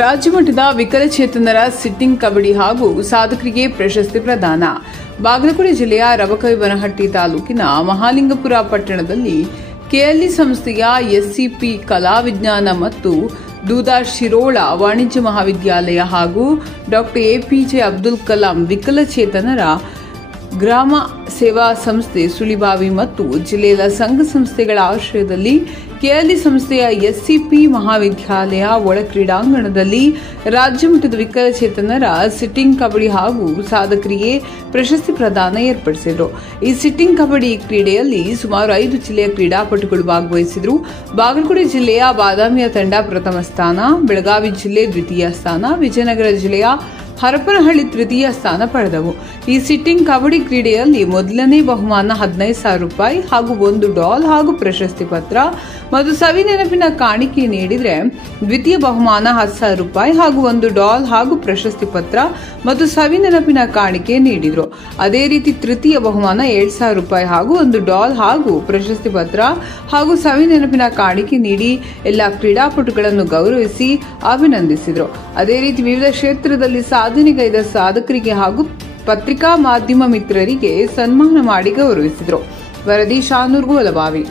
ರಾಜ್ಯಮಟ್ಟದ ವಿಕಲಚೇತನರ ಸಿಟ್ಟಿಂಗ್ ಕಬಡ್ಡಿ ಹಾಗೂ ಸಾಧಕರಿಗೆ ಪ್ರಶಸ್ತಿ ಪ್ರದಾನ. ಬಾಗಲಕೋಟೆ ಜಿಲ್ಲೆಯ ರಬಕವಿಬನಹಟ್ಟಿ ತಾಲೂಕಿನ ಮಹಾಲಿಂಗಪುರ ಪಟ್ಟಣದಲ್ಲಿ ಕೆಎಲ್ಇ ಸಂಸ್ಥೆಯ ಎಸ್ಸಿಪಿ ಕಲಾ ವಿಜ್ಞಾನ ಮತ್ತು ದೂದಾ ಶಿರೋಳ ವಾಣಿಜ್ಯ ಮಹಾವಿದ್ಯಾಲಯ ಹಾಗೂ ಡಾ ಎಪಿಜೆ ಅಬ್ದುಲ್ ಕಲಾಂ ವಿಕಲಚೇತನರ ಗ್ರಾಮ ಸೇವಾ ಸಂಸ್ಥೆ ಸುಳಿಬಾವಿ ಮತ್ತು ಜಿಲ್ಲೆಯ ಸಂಘ ಸಂಸ್ಥೆಗಳ ಆಶ್ರಯದಲ್ಲಿ ಕೆಎಲ್ಇ ಸಂಸ್ಥೆಯ ಎಸ್ಸಿಪಿ ಮಹಾವಿದ್ಯಾಲಯ ಒಳ ಕ್ರೀಡಾಂಗಣದಲ್ಲಿ ರಾಜ್ಯಮಟ್ಟದ ವಿಕಲಚೇತನರ ಸಿಟ್ಟಿಂಗ್ ಕಬಡ್ಡಿ ಹಾಗೂ ಸಾಧಕರಿಗೆ ಪ್ರಶಸ್ತಿ ಪ್ರದಾನ ಏರ್ಪಡಿಸಿದರು. ಈ ಸಿಟ್ಟಿಂಗ್ ಕಬಡ್ಡಿ ಕ್ರೀಡೆಯಲ್ಲಿ ಸುಮಾರು 5 ಜಿಲ್ಲೆಯ ಕ್ರೀಡಾಪಟುಗಳು ಭಾಗವಹಿಸಿದರು. ಬಾಗಲಕೋಟೆ ಜಿಲ್ಲೆಯ ಬಾದಾಮಿಯ ತಂಡ ಪ್ರಥಮ ಸ್ಥಾನ, ಬೆಳಗಾವಿ ಜಿಲ್ಲೆ ದ್ವಿತೀಯ ಸ್ಥಾನ, ವಿಜಯನಗರ ಜಿಲ್ಲೆಯ ಹರಪನಹಳ್ಳಿ ತೃತೀಯ ಸ್ಥಾನ ಪಡೆದವು. ಈ ಸಿಟ್ಟಿಂಗ್ ಕಬಡ್ಡಿ ಕ್ರೀಡೆಯಲ್ಲಿ ಮೊದಲನೇ ಬಹುಮಾನ 15,000 ರೂಪಾಯಿ ಹಾಗೂ ಒಂದು ಡಾಲ್ ಹಾಗೂ ಪ್ರಶಸ್ತಿ ಪತ್ರ ಮತ್ತು ಸವಿ ನೆನಪಿನ ಕಾಣಿಕೆ ನೀಡಿದರೆ, ದ್ವಿತೀಯ ಬಹುಮಾನ 10,000 ರೂಪಾಯಿ ಹಾಗೂ ಒಂದು ಡಾಲ್ ಹಾಗೂ ಪ್ರಶಸ್ತಿ ಪತ್ರ ಮತ್ತು ಸವಿ ನೆನಪಿನ ಕಾಣಿಕೆ ನೀಡಿದರು. ಅದೇ ರೀತಿ ತೃತೀಯ ಬಹುಮಾನ 7,000 ರೂಪಾಯಿ ಹಾಗೂ ಒಂದು ಡಾಲ್ ಹಾಗೂ ಪ್ರಶಸ್ತಿ ಪತ್ರ ಹಾಗೂ ಸವಿ ನೆನಪಿನ ಕಾಣಿಕೆ ನೀಡಿ ಎಲ್ಲ ಕ್ರೀಡಾಪಟುಗಳನ್ನು ಗೌರವಿಸಿ ಅಭಿನಂದಿಸಿದರು. ಅದೇ ರೀತಿ ವಿವಿಧ ಕ್ಷೇತ್ರದಲ್ಲಿ ಸಾಧನೆಗೈದ ಸಾಧಕರಿಗೆ ಹಾಗೂ ಪತ್ರಿಕಾ ಮಾಧ್ಯಮ ಮಿತ್ರರಿಗೆ ಸನ್ಮಾನ ಮಾಡಿ ಗೌರವಿಸಿದರು. ವರದಿ ಶಾನೂರ್ ಗೋಲಬಾವಿ.